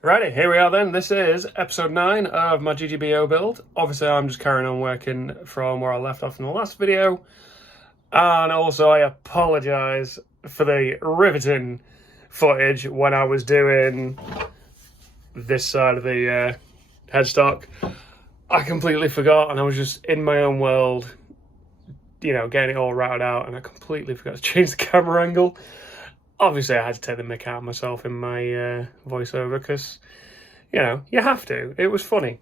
Righty, here we are then. This is episode 9 of my GGBO build. Obviously, I'm just carrying on working from where I left off in the last video. And also, I apologise for the riveting footage when I was doing this side of the headstock. I completely forgot, and I was just in my own world, you know, getting it all routed out, and I completely forgot to change the camera angle. Obviously, I had to take the mick out of myself in my voiceover because, you know, you have to. It was funny.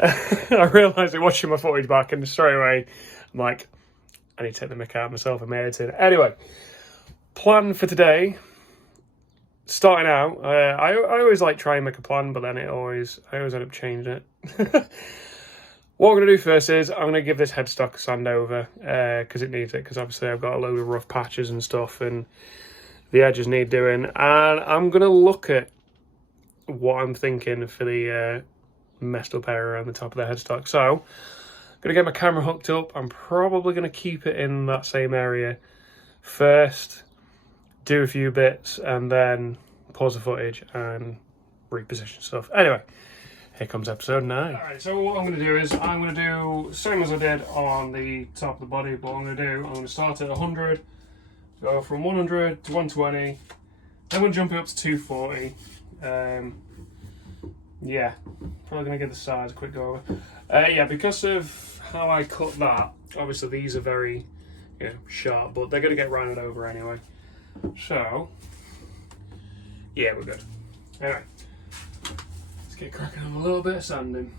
I realised it watching my footage back, and straight away, I'm like, I need to take the mick out of myself in my editing. Anyway, plan for today. Starting out, I always like try and make a plan, but then I always end up changing it. What I'm going to do first is I'm going to give this headstock a sand over because it needs it, because obviously I've got a load of rough patches and stuff, and the edges need doing. And I'm going to look at what I'm thinking for the messed up area around the top of the headstock. So I'm going to get my camera hooked up. I'm probably going to keep it in that same area first, do a few bits, and then pause the footage and reposition stuff. Anyway, here comes episode 9. Alright, so what I'm going to do is I'm going to do same as I did on the top of the body. But what I'm going to do, I'm going to start at 100, go from 100 to 120, then I'm going to jump it up to 240. Yeah, probably going to give the sides a quick go over. Yeah, because of how I cut that, obviously these are very, you know, sharp, but they're going to get rounded over anyway. So, yeah, we're good. Anyway, let's get cracking on a little bit of sanding.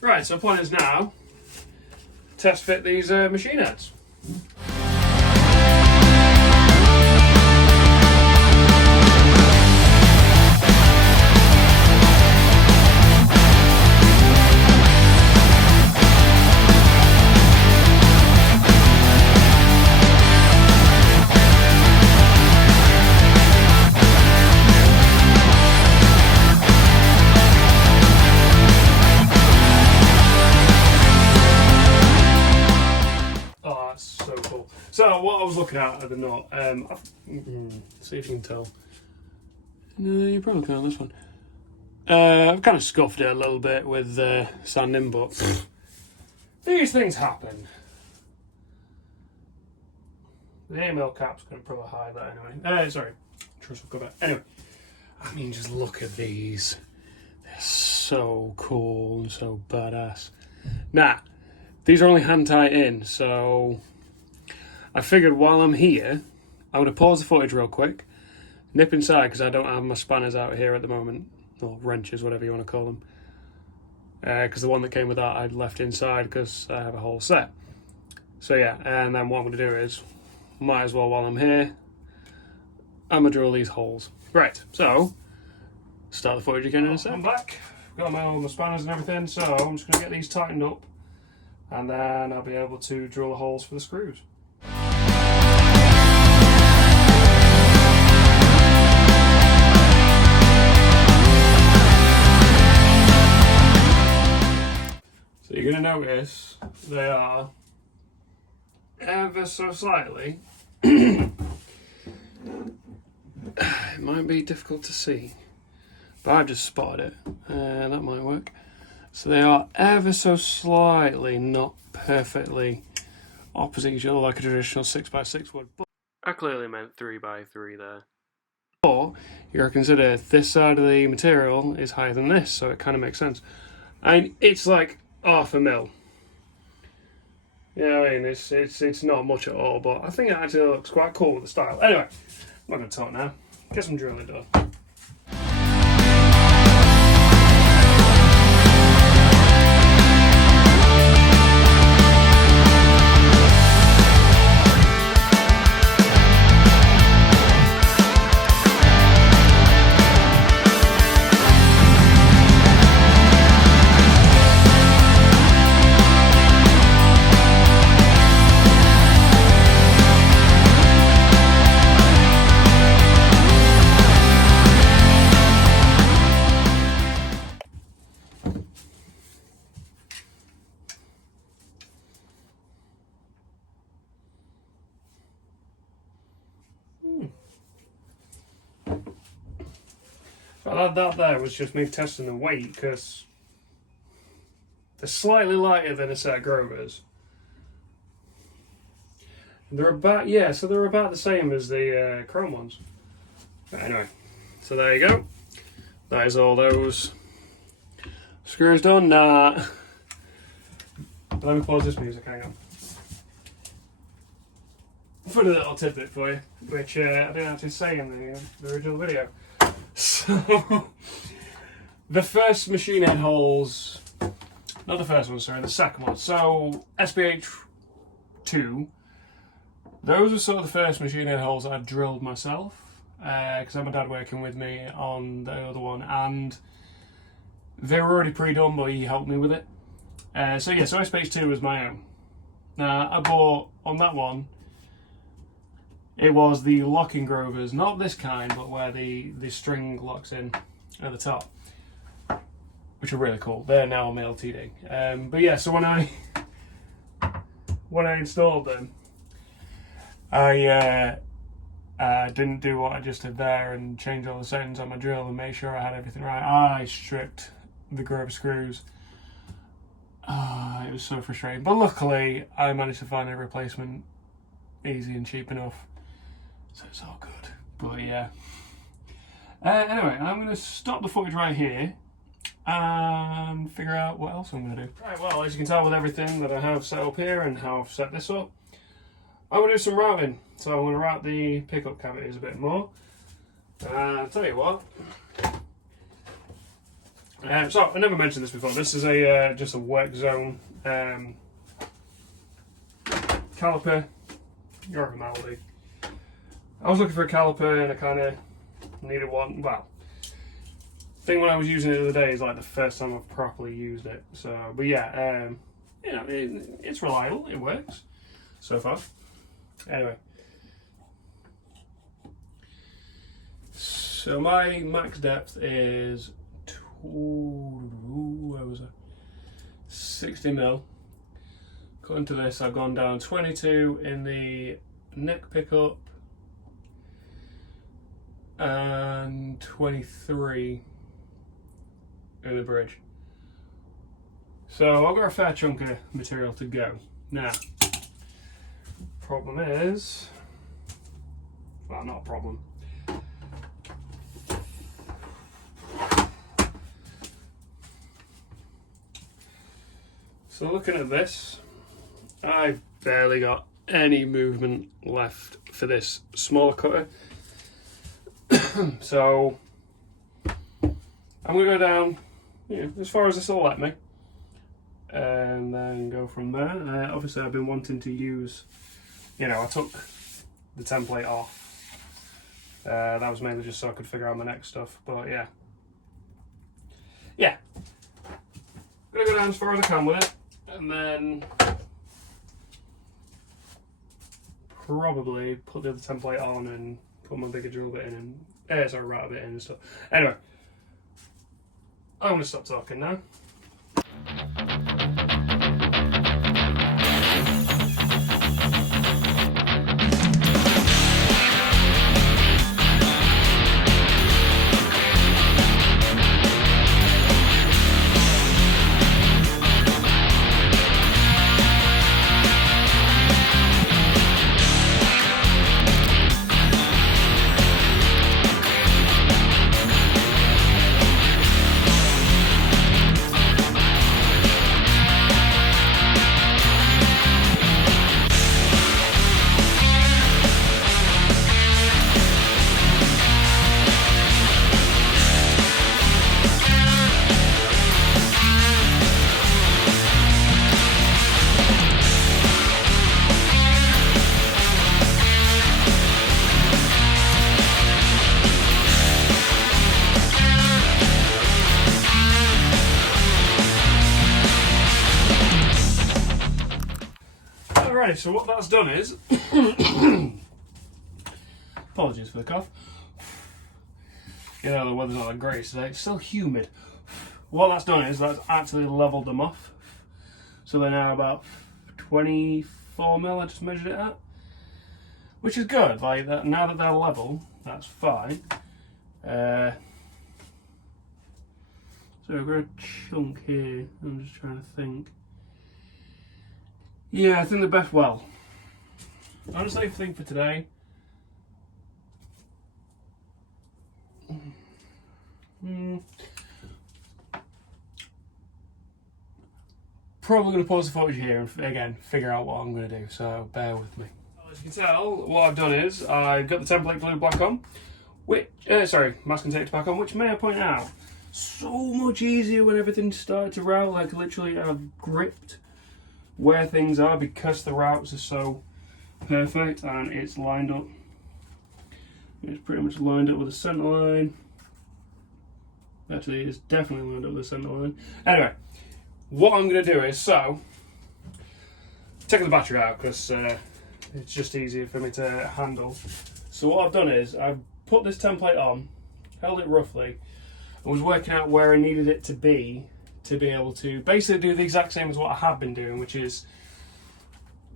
Right, so the point is now, test fit these machine heads. So what I was looking at the nut, see if you can tell. No, you probably can on this one. I've kind of scuffed it a little bit with sanding, but these things happen. The AML cap's going to probably hide that anyway. Sorry, truss will cover. Anyway, I mean, just look at these. They're so cool and so badass. Nah, these are only hand tight in, so I figured while I'm here, I'm going to pause the footage real quick, nip inside because I don't have my spanners out here at the moment, or wrenches, whatever you want to call them, because the one that came with that I'd left inside because I have a whole set. So yeah, and then what I'm going to do is, might as well while I'm here, I'm going to drill these holes. Right, so, start the footage again in a sec. I'm back, got all my spanners and everything, so I'm just going to get these tightened up, and then I'll be able to drill the holes for the screws. So you're going to notice they are ever so slightly, it might be difficult to see, but I've just spotted it, that might work. So they are ever so slightly not perfectly opposite each other like a traditional 6x6 would, but I clearly meant 3x3 there. Or you gotta consider this side of the material is higher than this, so it kind of makes sense. And it's like half a mil. Yeah, I mean, it's not much at all, but I think it actually looks quite cool with the style. Anyway, I'm not going to talk now. Get some drilling done. That there was just me testing the weight, because they're slightly lighter than a set of Grovers. They're about, yeah, so they're about the same as the chrome ones. But anyway, so there you go. That is all those screws done. Let me pause this music, hang on. Funny little tidbit for you, which I didn't actually say in the original video. So, the first machine head holes, not the first one, sorry, the second one. So, SBH2, those were sort of the first machine head holes that I drilled myself, because I had my dad working with me on the other one, and they were already pre-done, but he helped me with it. So SBH2 was my own. Now, I bought, on that one, it was the locking Grovers, not this kind, but where the string locks in at the top, which are really cool. They're now on my LTD. But yeah, so when I installed them, I didn't do what I just did there and change all the settings on my drill and make sure I had everything right. I stripped the Grover screws. It was so frustrating. But luckily, I managed to find a replacement easy and cheap enough. So it's all good. But yeah. Anyway, I'm going to stop the footage right here and figure out what else I'm going to do. Right, well, as you can tell with everything that I have set up here and how I've set this up, I'm going to do some routing. So I'm going to route the pickup cavities a bit more. I'll tell you what. So I never mentioned this before. This is just a work zone caliper. You're a Maldi. I was looking for a caliper and I kind of needed one. Well, the thing when I was using it the other day is like the first time I've properly used it. So, but yeah, you know, it's reliable. It works so far. Anyway, so my max depth is 60 mil. According to this, I've gone down 22 in the neck pickup and 23 in the bridge. So I've got a fair chunk of material to go. Now, problem is, well, not a problem. So looking at this, I've barely got any movement left for this smaller cutter. So I'm going to go down, as far as this will let me, and then go from there. Obviously I've been wanting to use, I took the template off. That was mainly just so I could figure out my next stuff, but yeah. I'm going to go down as far as I can with it, and then probably put the other template on and put my bigger drill bit in and router bit in and stuff. Anyway, I'm going to stop talking now. Alright, so what that's done is, apologies for the cough, the weather's not that great today, it's still humid. What that's done is that's actually leveled them off, so they're now about 24 mil, I just measured it at, which is good. Like that, now that they're level, that's fine. So I've got a chunk here. I'm just trying to think. Yeah, I think the best, well, honestly, I think for today, probably going to pause the footage here and again figure out what I'm going to do, so bear with me. As you can tell, what I've done is I've got the template glue back on, which, masking tape back on, which may I point out, so much easier when everything started to route. Like literally I've gripped where things are because the routes are so perfect and it's lined up. It's pretty much lined up with the centre line. Actually, it's definitely lined up with the centre line. Anyway, what I'm going to do is, so, taking the battery out because it's just easier for me to handle. So what I've done is I've put this template on, held it roughly, and was working out where I needed it to be able to basically do the exact same as what I have been doing, which is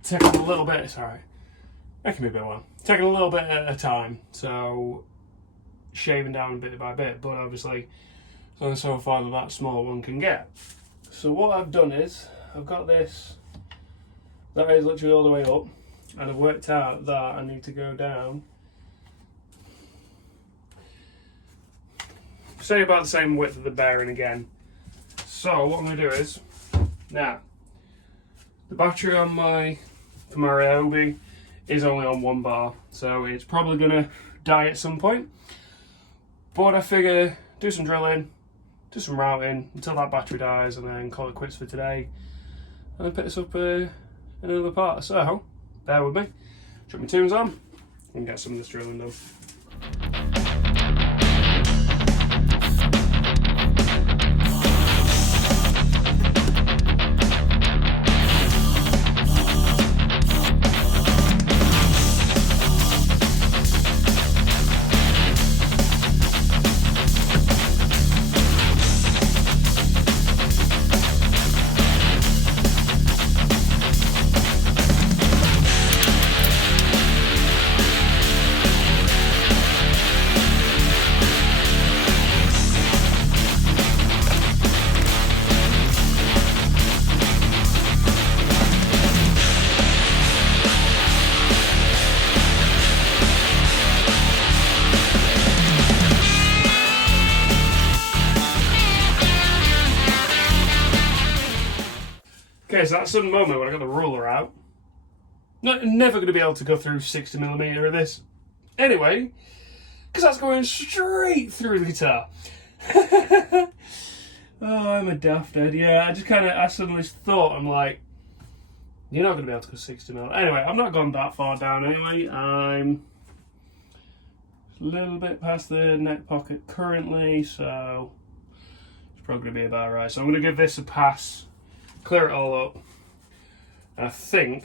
taking a little bit, making me a bit well, taking a little bit at a time, so shaving down bit by bit, but obviously it's only so far that small one can get. So what I've done is I've got this that is literally all the way up, and I've worked out that I need to go down, say about the same width of the bearing again. So what I'm going to do is, now, the battery on for my Ryobi is only on 1 bar, so it's probably going to die at some point. But I figure, do some drilling, do some routing until that battery dies, and then call it quits for today. And then pick this up in another part. So, bear with me, chuck my tunes on, and get some of this drilling done. Okay, so that sudden moment when I got the ruler out, never going to be able to go through 60mm of this anyway, because that's going straight through the guitar. Oh, I'm a daft head. Yeah, I suddenly thought, I'm like, you're not going to be able to go 60mm. Anyway, I've not gone that far down anyway. I'm a little bit past the neck pocket currently, so it's probably going to be about right. So I'm going to give this a pass, clear it all up, and I think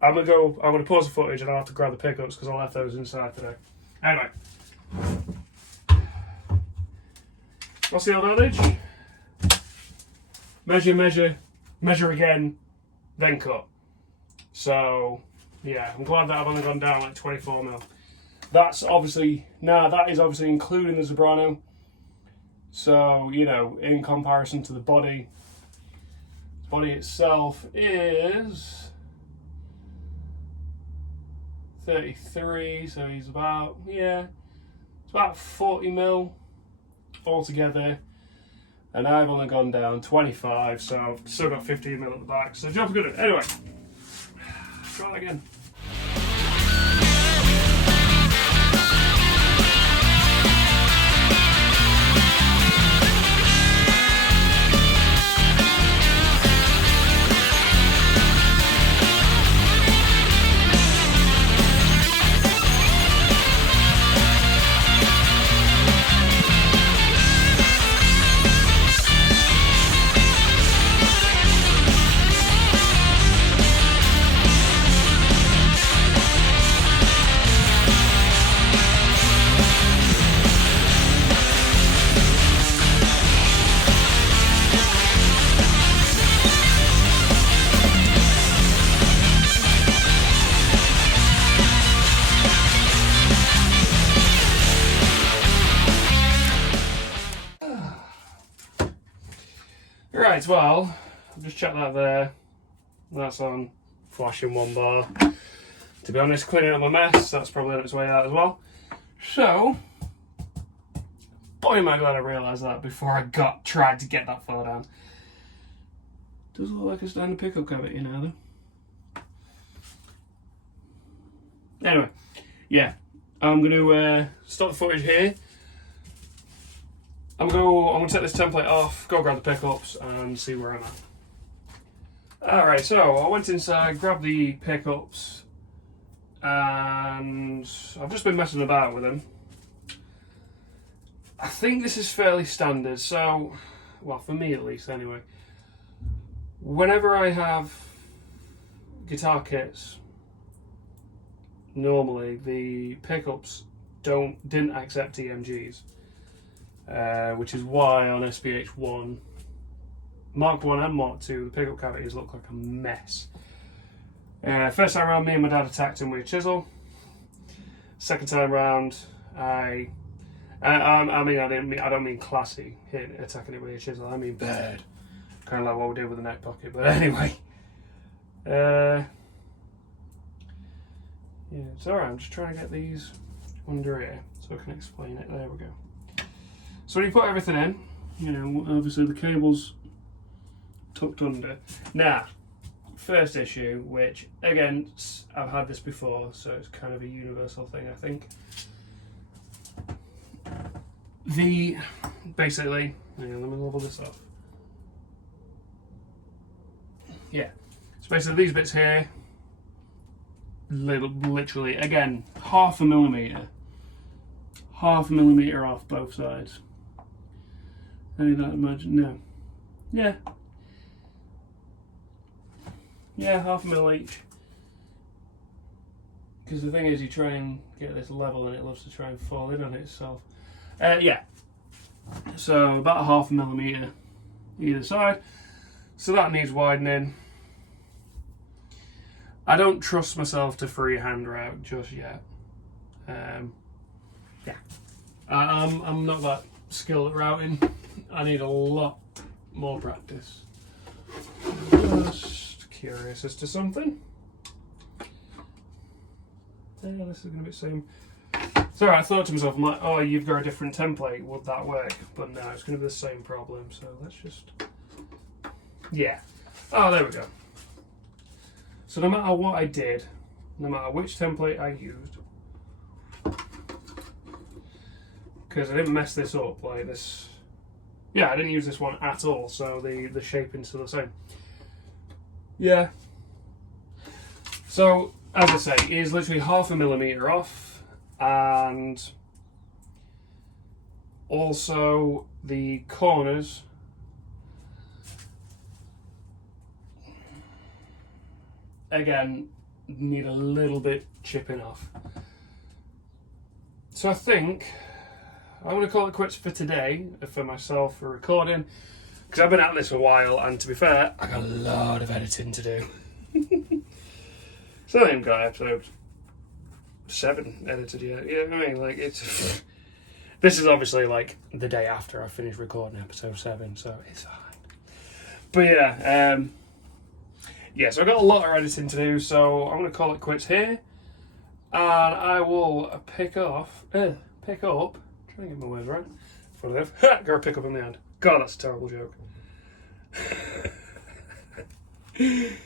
I'm going to pause the footage and I'll have to grab the pickups because I left those inside today. Anyway, what's the old adage? Measure, measure, measure again, then cut. So yeah, I'm glad that I've only gone down like 24mm. That is obviously including the Zebrano. So, you know, in comparison to the body itself is 33, so he's about, it's about 40mm altogether, and I've only gone down 25, so I've still got 15mm at the back, so job's good. Anyway, try that again. Right, well, just check that there. That's on flashing 1 bar. To be honest, cleaning up my mess, that's probably on its way out as well. So, boy am I glad I realised that before I tried to get that far down. Does look like a standard pickup cavity now though. Anyway, yeah, I'm going to stop the footage here. I'm going to take this template off, go grab the pickups and see where I'm at. Alright, so I went inside, grabbed the pickups, and I've just been messing about with them. I think this is fairly standard, so, well, for me at least anyway. Whenever I have guitar kits, normally the pickups didn't accept EMGs, which is why on SPH1, Mark 1 and Mark 2, the pickup cavities look like a mess. First time round, me and my dad attacked him with a chisel. Second time round, I don't mean classy attacking it with a chisel. I mean bad, kind of like what we did with the neck pocket. But anyway, yeah, it's alright. I'm just trying to get these under here so I can explain it. There we go. So when you put everything in, you know, obviously the cable's tucked under. Now, first issue, which again, I've had this before, so it's kind of a universal thing, I think. Basically, hang on, let me level this off. Yeah, so basically these bits here, literally, again, half a millimetre off both sides. Any of that, imagine, no. Yeah, half a mil each. Because the thing is, you try and get this level and it loves to try and fall in on itself. Yeah, so about half a millimetre either side. So that needs widening. I don't trust myself to freehand route just yet. Yeah, I'm not that skilled at routing. I need a lot more practice. Just curious as to something. Yeah, this is going to be the same. So I thought to myself, I'm like, oh, you've got a different template, would that work? But no, it's going to be the same problem, so let's just... Yeah. Oh, there we go. So no matter what I did, no matter which template I used, because I didn't mess this up like this... Yeah, I didn't use this one at all, so the shaping's still the same. Yeah. So, as I say, it is literally half a millimetre off, and also the corners again need a little bit chipping off. So I think I'm going to call it quits for today, for myself, for recording, because I've been at this for a while, and to be fair, I got a lot of editing to do. So I haven't got episode 7 edited yet. Yeah, I mean, like, it's... This is obviously, like, the day after I finished recording episode 7, so it's fine. But yeah, yeah, so I've got a lot of editing to do, so I'm going to call it quits here, and I will pick up, trying to get my words right, funny enough, go pick up in the end. God, that's a terrible joke. I'm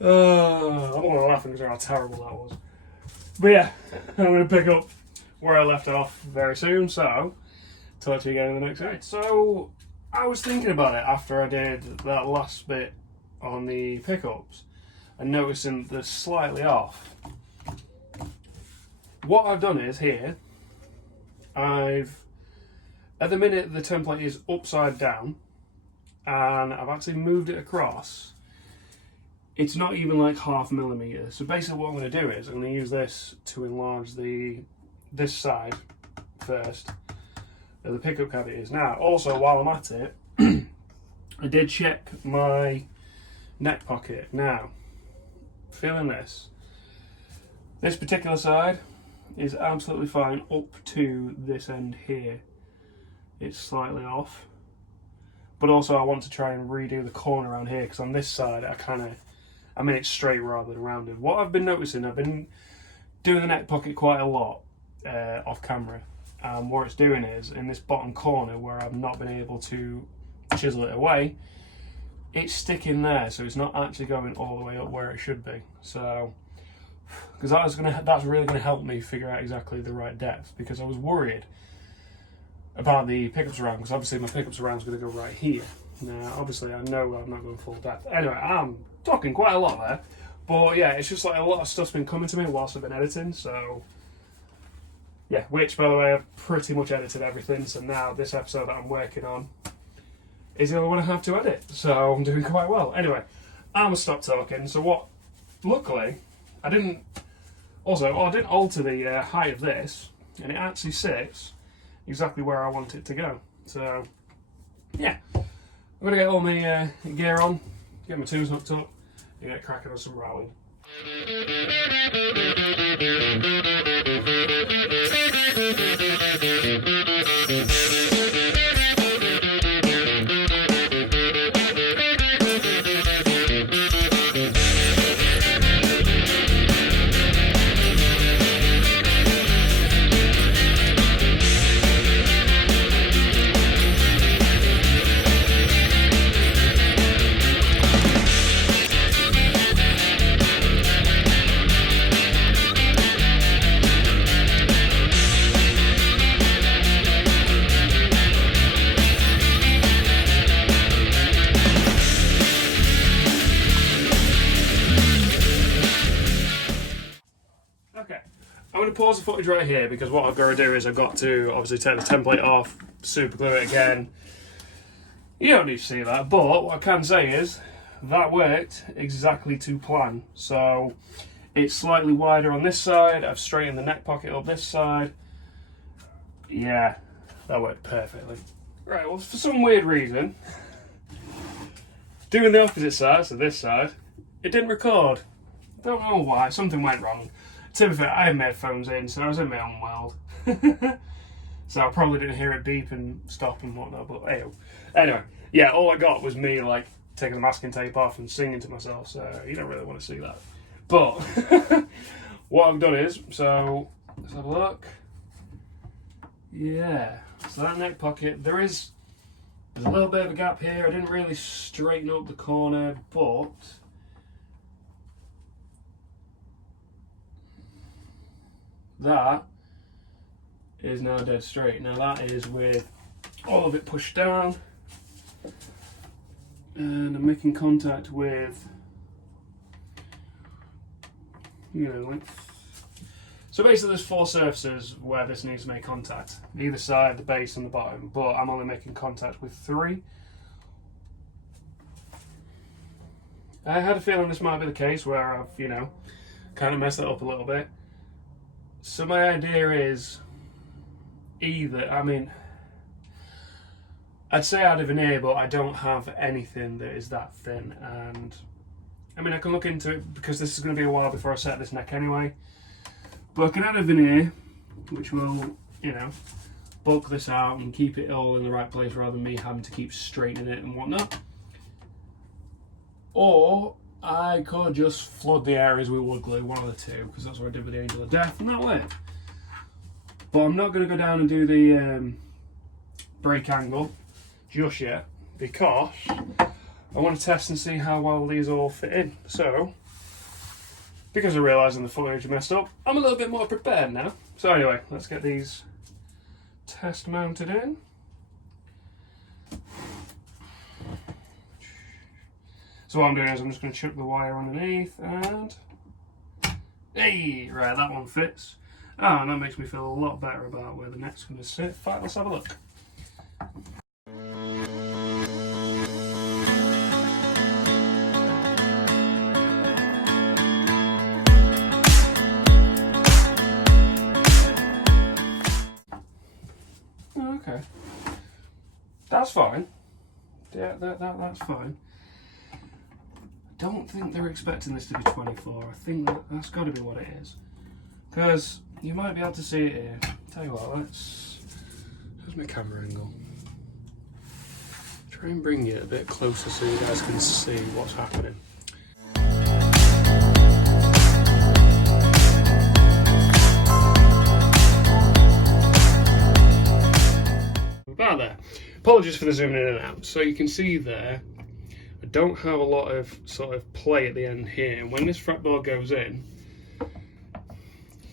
only laughing because of how terrible that was. But yeah, I'm going to pick up where I left off very soon, so talk to you again in the next video. So I was thinking about it after I did that last bit on the pickups and noticing they're slightly off. What I've done is here, at the minute the template is upside down and I've actually moved it across. It's not even like half a millimetre. So basically what I'm going to do is I'm going to use this to enlarge this side first of the pickup cavities. Now, also while I'm at it, I did check my neck pocket. Now, feeling this particular side is absolutely fine up to this end here. It's slightly off. but also I want to try and redo the corner around here, because on this side I'm in it straight rather than rounded. What I've been noticing, I've been doing the neck pocket quite a lot off camera. What it's doing is, in this bottom corner where I've not been able to chisel it away, it's sticking there, so it's not actually going all the way up where it should be. So, because that's really going to help me figure out exactly the right depth, because I was worried about the pickups around, because obviously my pickups around is going to go right here. Now, obviously I know I'm not going full depth. Anyway, I'm talking quite a lot there, but yeah, it's just like a lot of stuff's been coming to me whilst I've been editing, so yeah, which by the way, I've pretty much edited everything, so now this episode that I'm working on is the only one I have to edit, so I'm doing quite well. Anyway, I'm gonna stop talking. So luckily, I didn't alter the height of this, and it actually sits exactly where I want it to go. So yeah, I'm gonna get all my gear on, get my tools hooked up, and get cracking on some rowing. Pause the footage right here, because what I've got to do is I've got to obviously take the template off, super glue it again. You don't need to see that, but what I can say is that worked exactly to plan. So it's slightly wider on this side, I've straightened the neck pocket up this side. Yeah, that worked perfectly. Right, well, for some weird reason, doing the opposite side, so this side, it didn't record. Don't know why, something went wrong. To be fair, I had my headphones in, so I was in my own world. So I probably didn't hear it beep and stop and whatnot, but hey. Anyway, yeah, all I got was me like taking the masking tape off and singing to myself, so you don't really want to see that. But what I've done is, so let's have a look. Yeah, so that neck pocket, there's a little bit of a gap here. I didn't really straighten up the corner, but that is now dead straight. Now that is with all of it pushed down, and I'm making contact with, like, so basically there's 4 surfaces where this needs to make contact, either side, the base and the bottom, but I'm only making contact with 3. I had a feeling this might be the case where I've, kind of messed it up a little bit. So my idea is either, I'd say add a veneer, but I don't have anything that is that thin, and I can look into it, because this is going to be a while before I set this neck anyway, but I can add a veneer which will, bulk this out and keep it all in the right place rather than me having to keep straightening it and whatnot. Or I could just flood the areas with wood glue, one of the two, because that's what I did with the Angel of Death, and that worked. But I'm not going to go down and do the break angle just yet, because I want to test and see how well these all fit in. So, because I realise the footage messed up, I'm a little bit more prepared now. So anyway, let's get these test mounted in. So what I'm doing is I'm just going to chuck the wire underneath, and hey, right, that one fits. And that makes me feel a lot better about where the neck's going to sit. Right, let's have a look. Okay, that's fine. Yeah, that's fine. I don't think they're expecting this to be 24. I think that's got to be what it is, because you might be able to see it here. Tell you what, here's my camera angle. Try and bring it a bit closer so you guys can see what's happening. About there. Apologies for the zooming in and out. So you can see there, I don't have a lot of sort of play at the end here. When this fretboard goes in,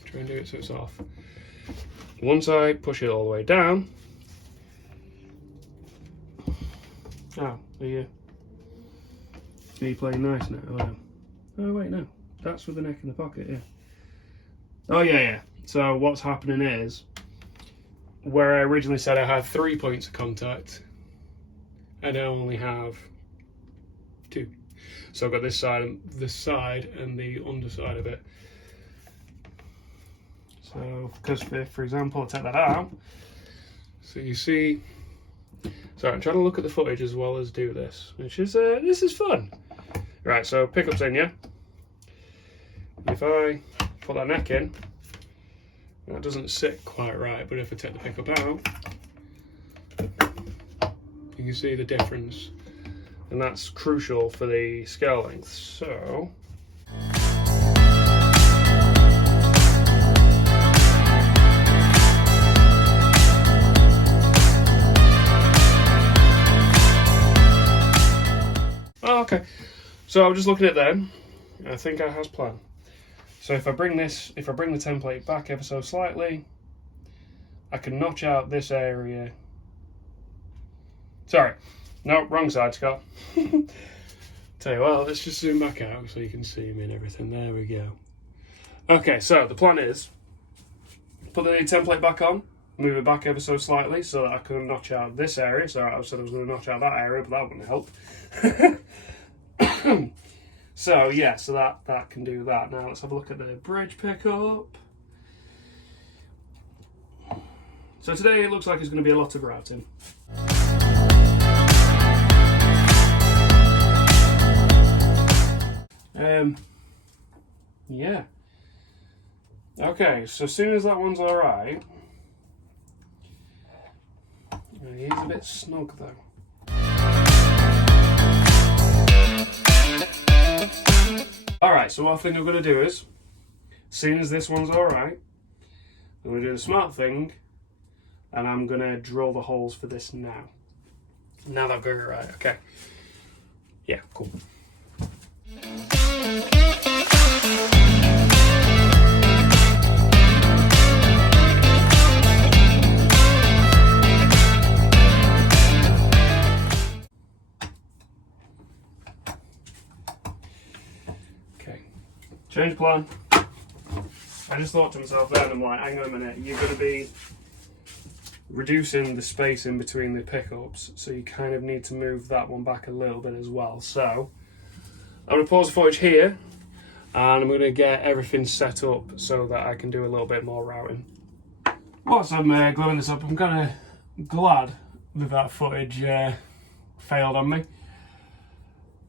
try and do it so it's off. Once I push it all the way down, oh, are you playing nice now? Oh, no. Oh wait, no, that's with the neck in the pocket, yeah. Oh yeah. So what's happening is, where I originally said I had 3 points of contact, I now only have 2. So I've got this side and the underside of it. So, because for example, I'll take that out. So you see, sorry, I'm trying to look at the footage as well as do this, which is, this is fun. Right, so pickup's in, yeah? If I put that neck in, that doesn't sit quite right, but if I take the pickup out, you can see the difference, and that's crucial for the scale length. So okay, so I'm just looking at them. I think I has plan. So if I bring the template back ever so slightly, I can notch out this area. Sorry, no, wrong side, Scott. Tell you what, let's just zoom back out so you can see me and everything. There we go. Okay, so the plan is, put the template back on, move it back ever so slightly so that I can notch out this area. So I said I was going to notch out that area, but that wouldn't help. So yeah, so that can do that. Now let's have a look at the bridge pickup. So today it looks like it's going to be a lot of routing. Yeah. Okay, so as soon as that one's alright, he's a bit snug though. Alright, so what I think I'm going to do is, as soon as this one's alright, I'm going to do the smart thing, and I'm going to drill the holes for this now. Now that I've got it right, okay. Yeah, cool. Change plan. I just thought to myself then, I'm like, hang on a minute, you're going to be reducing the space in between the pickups, so you kind of need to move that one back a little bit as well. So I'm going to pause the footage here, and I'm going to get everything set up so that I can do a little bit more routing. Whilst I'm gluing this up, I'm kind of glad that footage failed on me.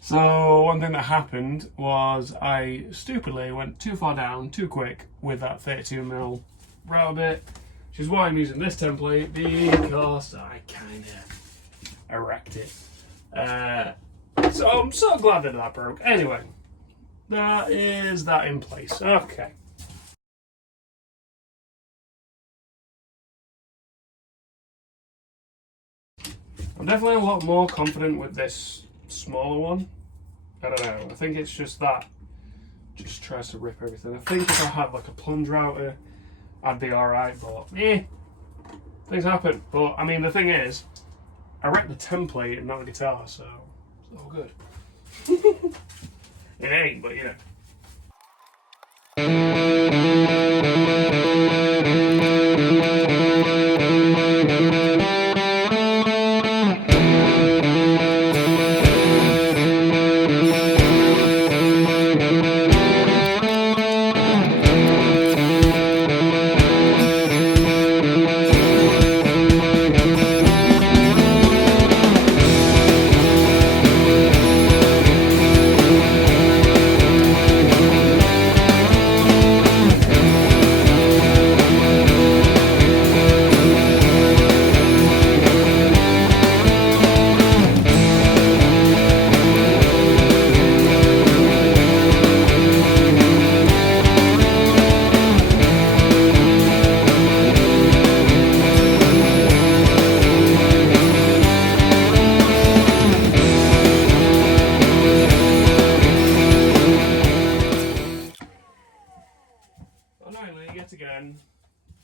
So one thing that happened was I stupidly went too far down too quick with that 32mm router bit, which is why I'm using this template, because I kind of erect it. So I'm so glad that broke. Anyway, that is that in place. Okay. I'm definitely a lot more confident with this smaller one. I don't know, I think it's just that just tries to rip everything. I think if I had like a plunge router I'd be alright, but things happen. But I mean, the thing is, I wrecked the template and not the guitar, so it's all good. It ain't, but you know. finally, yet again,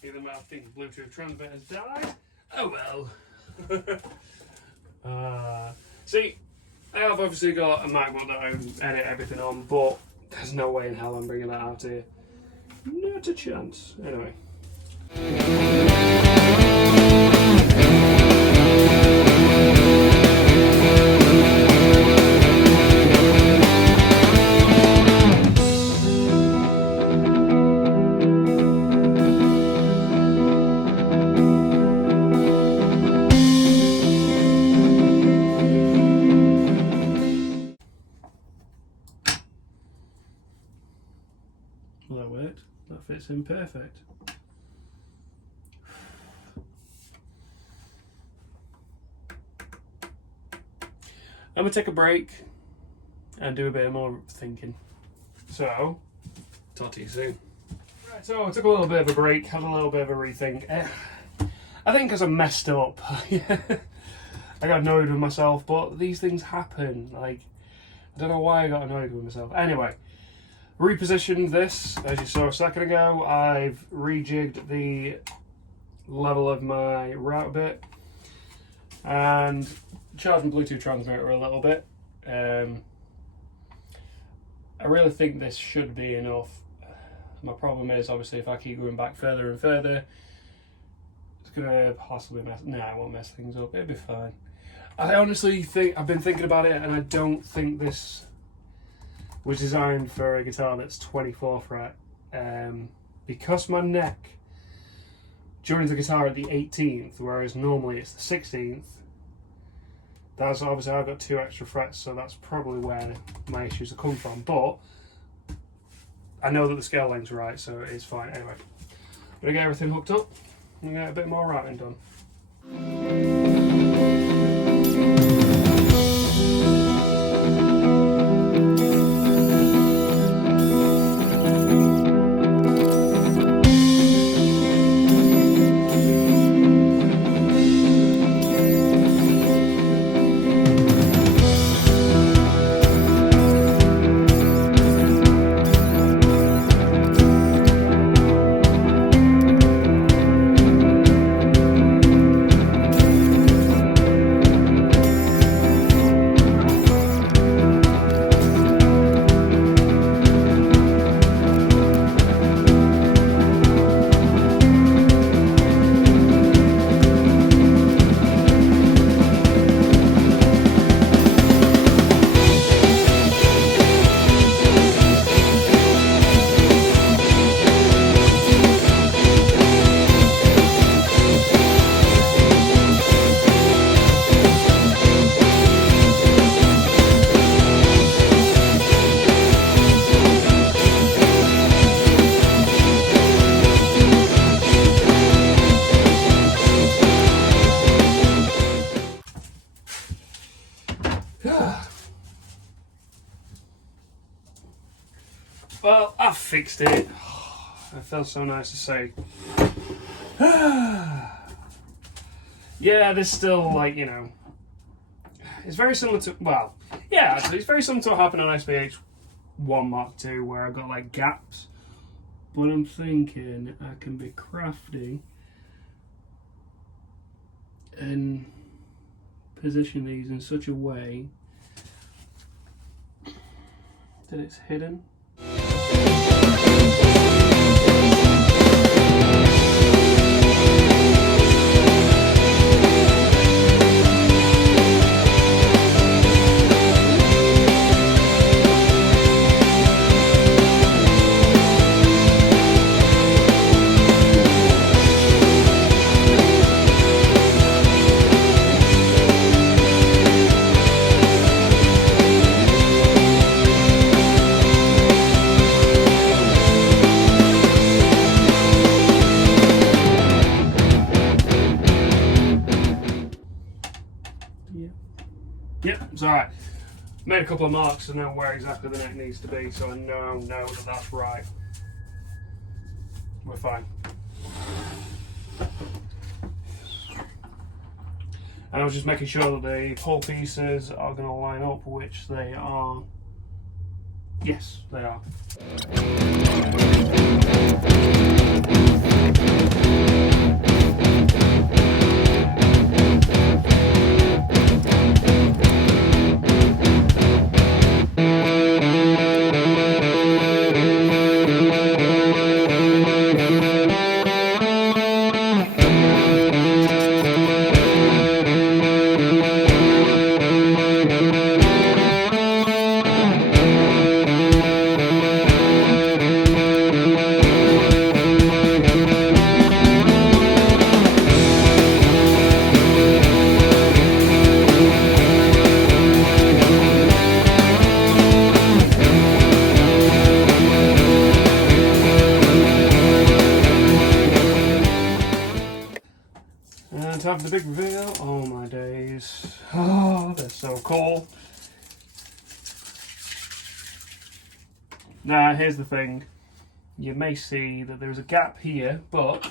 even though I think the Bluetooth transmitter has died. Oh well. See, I have obviously got a MacBook that I edit everything on, but there's no way in hell I'm bringing that out here. Not a chance. Anyway. Well, that worked. That fits in perfect. I'm going to take a break and do a bit more thinking. So, talk to you soon. Right, so I took a little bit of a break, had a little bit of a rethink. I think because I messed up. I got annoyed with myself, but these things happen. Like, I don't know why I got annoyed with myself. Anyway, repositioned this, as you saw a second ago. I've rejigged the level of my route bit and charged my Bluetooth transmitter a little bit. I really think this should be enough. My problem is, obviously, if I keep going back further and further, it's going to possibly mess... No, it won't mess things up. It'll be fine. I honestly think... I've been thinking about it, and I don't think this was designed for a guitar that's 24 fret. Because my neck joins the guitar at the 18th, whereas normally it's the 16th, that's obviously I've got 2 extra frets, so that's probably where my issues have come from. But I know that the scale length's right, so it's fine. Anyway, I'm gonna get everything hooked up and get a bit more routing done. Well, I fixed it. It felt so nice to say. Yeah, there's still, like, you know, it's very similar to, well, yeah, actually, it's very similar to what happened on SPH 1 Mark II, where I got, like, gaps. But I'm thinking I can be crafty and position these in such a way that it's hidden. Yep, it's alright. Made a couple of marks to know where exactly the neck needs to be, so I know that that's right. We're fine. And I was just making sure that the pull pieces are going to line up, which they are. Yes, they are. to have the big reveal. Oh my days. Oh, they're so cool. Now, here's the thing. You may see that there's a gap here, but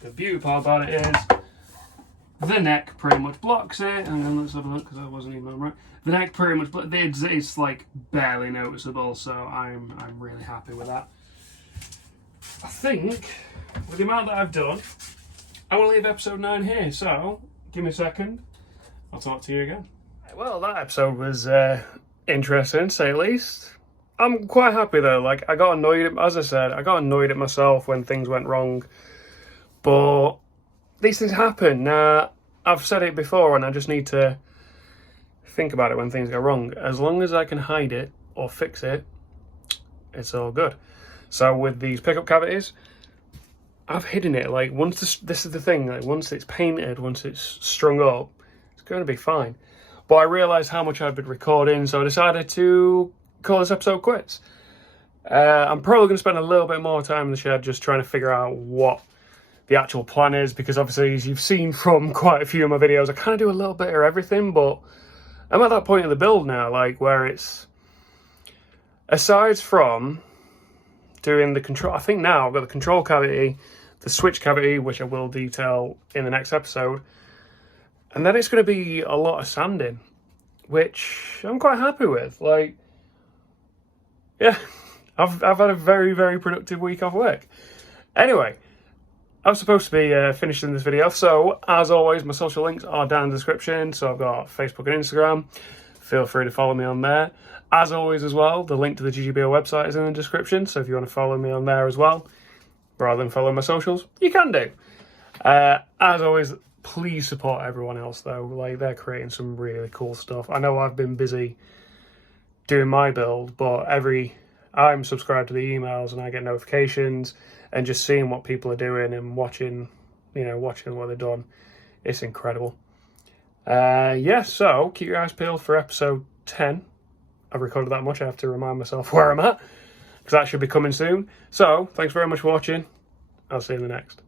the beauty part about it is the neck pretty much blocks it. And then let's have a look, because I wasn't even on right. The neck pretty much blocks it. It's like barely noticeable, so I'm really happy with that. I think with the amount that I've done, I want to leave episode 9 here. So give me a second. I'll talk to you again. Well, that episode was interesting, to say the least. I'm quite happy though. Like, I got annoyed, as I said, I got annoyed at myself when things went wrong. But these things happen. I've said it before, and I just need to think about it when things go wrong. As long as I can hide it or fix it, it's all good. So with these pickup cavities, I've hidden it. Like, once this is the thing. Like, once it's painted, once it's strung up, it's going to be fine. But I realised how much I'd been recording, so I decided to call this episode quits. I'm probably going to spend a little bit more time in the shed just trying to figure out what the actual plan is, because obviously, as you've seen from quite a few of my videos, I kind of do a little bit of everything, but I'm at that point of the build now, like, where it's, aside from doing the control, I think now I've got the control cavity, the switch cavity, which I will detail in the next episode, and then it's going to be a lot of sanding, which I'm quite happy with. Like, yeah, I've had a very, very productive week off work. Anyway, I was supposed to be finishing this video, so as always, my social links are down in the description. So I've got Facebook and Instagram. Feel free to follow me on there. As always as well, the link to the GGBO website is in the description, so if you want to follow me on there as well, rather than follow my socials, you can do. As always, please support everyone else though. Like, they're creating some really cool stuff. I know I've been busy doing my build, but I'm subscribed to the emails and I get notifications, and just seeing what people are doing and watching what they've done, it's incredible. Yeah, so keep your eyes peeled for episode 10. I've recorded that much, I have to remind myself where I'm at, because that should be coming soon. So, thanks very much for watching. I'll see you in the next.